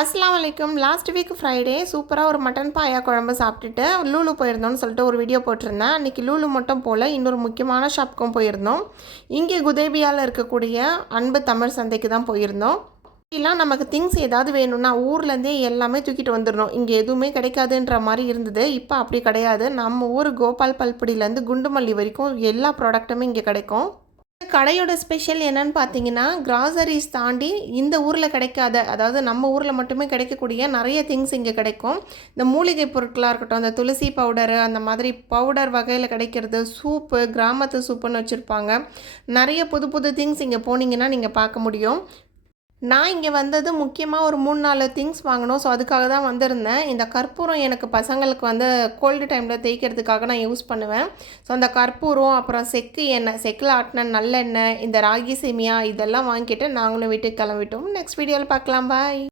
அஸ்ஸலாமு அலைக்கும். Last week Friday சூப்பராக ஒரு மட்டன் பாயா குழம்பு சாப்பிட்டுட்டு லூலு போயிருந்தோம்னு சொல்லிட்டு ஒரு வீடியோ போட்டிருந்தேன். அன்றைக்கி லூலு மட்டும் போல் இன்னொரு முக்கியமான ஷாப்புக்கும் போயிருந்தோம். இங்கே குதேபியாவில் இருக்கக்கூடிய அன்பு தமிழ் சந்தைக்கு தான் போயிருந்தோம். இப்படிலாம் நமக்கு திங்ஸ் ஏதாவது வேணும்னா ஊர்லேருந்தே எல்லாமே தூக்கிட்டு வந்துடணும். இங்கே எதுவுமே கிடைக்காதுன்ற மாதிரி இருந்தது. இப்போ அப்படி கிடையாது. நம்ம ஊர் கோபால் பல்படியிலேருந்து குண்டுமல்லி வரைக்கும் எல்லா ப்ராடக்ட்டுமே இங்கே கிடைக்கும். கடையோட ஸ்பெஷல் என்னன்னு பார்த்தீங்கன்னா, கிராசரிஸ் தாண்டி இந்த ஊரில் கிடைக்காத, அதாவது நம்ம ஊரில் மட்டுமே கிடைக்கக்கூடிய நிறைய திங்ஸ் இங்கே கிடைக்கும். இந்த மூலிகை பொருட்களாக இருக்கட்டும், இந்த துளசி பவுடரு, அந்த மாதிரி பவுடர் வகையில் கிடைக்கிறது, சூப்பு, கிராமத்து சூப்புன்னு வச்சுருப்பாங்க. நிறைய புது புது திங்ஸ் இங்கே போனீங்கன்னா நீங்கள் பார்க்க முடியும். நான் இங்கே வந்தது முக்கியமாக ஒரு 3-4 திங்ஸ் வாங்கணும். ஸோ அதுக்காக தான் வந்திருந்தேன். இந்த கற்பூரம் எனக்கு பசங்களுக்கு கோல்டு டைமில் தேய்க்கிறதுக்காக நான் யூஸ் பண்ணுவேன். ஸோ அந்த கற்பூரம், அப்புறம் செக்கு எண்ணெய், செக்கில் ஆட்டின நல்லெண்ணெய், இந்த ராகி சேமியா இதெல்லாம் வாங்கிட்டு நாங்களும் வீட்டுக்கு கிளம்பிட்டோம். நெக்ஸ்ட் வீடியோவில் பார்க்கலாம். பாய்.